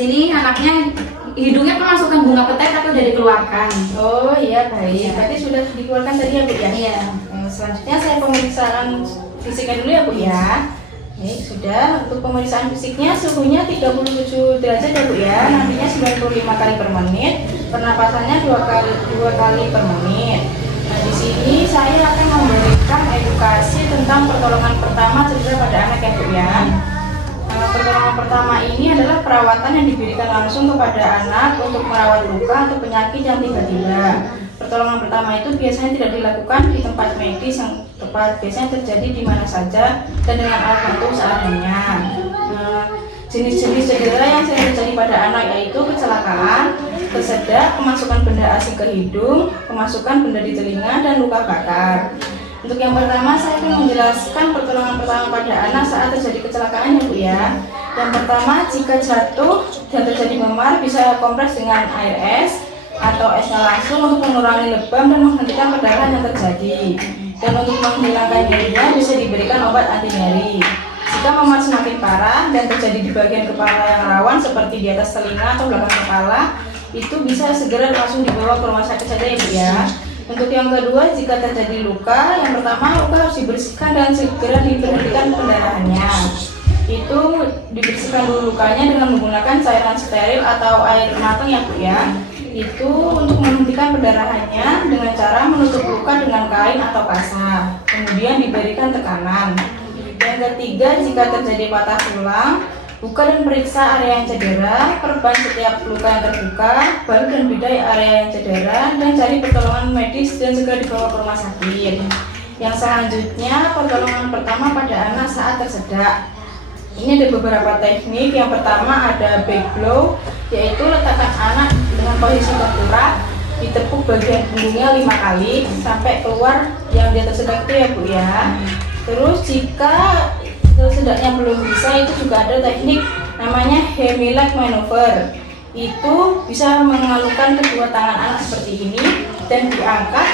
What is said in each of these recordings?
sini anaknya hidungnya kemasukan bunga petai tapi udah dikeluarkan. Oh iya, baik. Iya. Berarti sudah dikeluarkan tadi ya Bu ya? Iya. Selanjutnya saya pemeriksaan fisiknya dulu ya Bu ya. Baik, sudah. Untuk pemeriksaan fisiknya suhunya 37 derajat ya Bu ya. Nantinya 95 kali per menit. Pernapasannya 2 kali per menit. Nah, di sini saya akan memberikan edukasi tentang pertolongan pertama cedera pada anak ya Bu ya. Pertolongan pertama ini adalah perawatan yang diberikan langsung kepada anak untuk merawat luka atau penyakit yang tiba-tiba. Pertolongan pertama itu biasanya tidak dilakukan di tempat medis yang tepat, biasanya terjadi di mana saja dan dengan alat bantu seadanya. Jenis-jenis cedera yang sering terjadi pada anak yaitu kecelakaan, tersedak, kemasukan benda asing ke hidung, kemasukan benda di telinga, dan luka bakar. Untuk yang pertama, saya akan menjelaskan pertolongan pertama pada anak saat terjadi kecelakaan ya Bu ya. Yang pertama, jika jatuh dan terjadi memar, bisa kompres dengan air es atau esnya langsung untuk mengurangi lebam dan menghentikan perdarahan yang terjadi. Dan untuk menghilangkan nyerinya bisa diberikan obat anti nyeri. Jika memar semakin parah dan terjadi di bagian kepala yang rawan seperti di atas telinga atau belakang kepala, itu bisa segera langsung dibawa ke rumah sakit saja ya Bu ya. Untuk yang kedua, jika terjadi luka, yang pertama luka harus dibersihkan dan segera diberhentikan pendarahannya. Itu dibersihkan dulu lukanya dengan menggunakan cairan steril atau air matang ya Bu ya. Itu untuk menghentikan pendarahannya dengan cara menutup luka dengan kain atau kasa. Kemudian diberikan tekanan. Yang ketiga, jika terjadi patah tulang, buka dan periksa area yang cedera, perban setiap luka yang terbuka, balut dan bidai area yang cedera, dan cari pertolongan medis dan segera dibawa ke rumah sakit. Yang selanjutnya, pertolongan pertama pada anak saat tersedak. Ini ada beberapa teknik. Yang pertama ada back blow, yaitu letakkan anak dengan posisi tengkurap, ditepuk bagian punggungnya 5 kali sampai keluar yang dia tersedak itu ya Bu ya. Terus jika tersedaknya belum bisa, itu juga ada teknik namanya Hemileg maneuver. Itu bisa mengalungkan kedua tangan anak seperti ini dan diangkat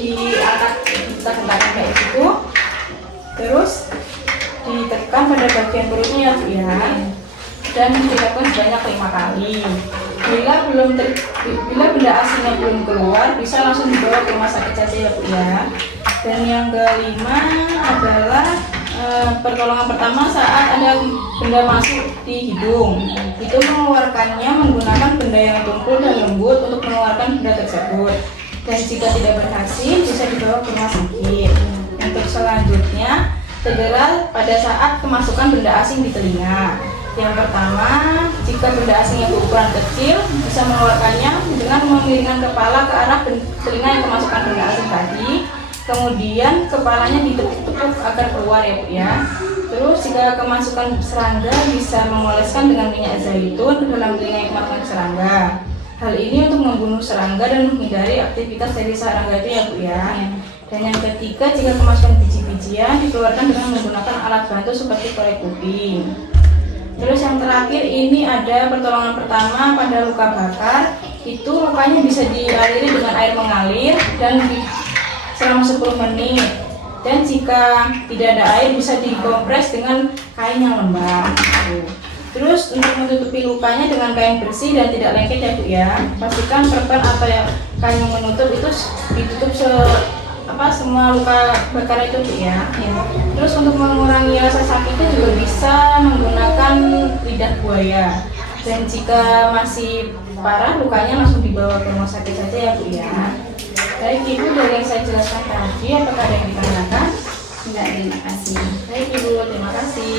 dibentak-bentakan kayak gitu. Terus ditekan pada bagian perutnya ya Bu ya. Dan dilakukan sebanyak 5 kali. Bila benda asingnya belum keluar, bisa langsung dibawa ke rumah sakit saja ya Bu ya. Dan yang kelima adalah pertolongan pertama saat ada benda masuk di hidung. Itu mengeluarkannya menggunakan benda yang tumpul dan lembut untuk mengeluarkan benda tersebut. Dan jika tidak berhasil, bisa dibawa ke rumah sakit. Untuk selanjutnya, cedera pada saat kemasukan benda asing di telinga. Yang pertama, jika benda asing yang berukuran kecil, bisa mengeluarkannya dengan memiringkan kepala ke arah telinga yang kemasukan benda asing tadi. Kemudian kepalanya ditepuk-tepuk agar keluar ya Bu ya. Terus jika kemasukan serangga, bisa mengoleskan dengan minyak zaitun ke dalam telinga yang kemasukan serangga. Hal ini untuk membunuh serangga dan menghindari aktivitas dari serangga itu ya Bu ya. Dan yang ketiga, jika kemasukan biji-bijian, dikeluarkan dengan menggunakan alat bantu seperti korek kuping. Terus yang terakhir ini ada pertolongan pertama pada luka bakar. Itu lukanya bisa dialiri dengan air mengalir dan selama 10 menit. Dan jika tidak ada air, bisa dikompres dengan kain yang lembab. Terus untuk menutupi lukanya dengan kain bersih dan tidak lengket ya Bu ya. Pastikan perban atau kain yang menutup itu ditutup semua luka bakar itu Bu ya. Terus untuk mengurangi rasa sakitnya juga bisa menggunakan lidah buaya. Dan jika masih parah lukanya, langsung dibawa ke rumah sakit saja ya Bu ya. Baik Ibu, dari yang saya jelaskan tadi, apakah ada yang ditanyakan? Enggak, terima kasih. Baik Ibu, terima kasih.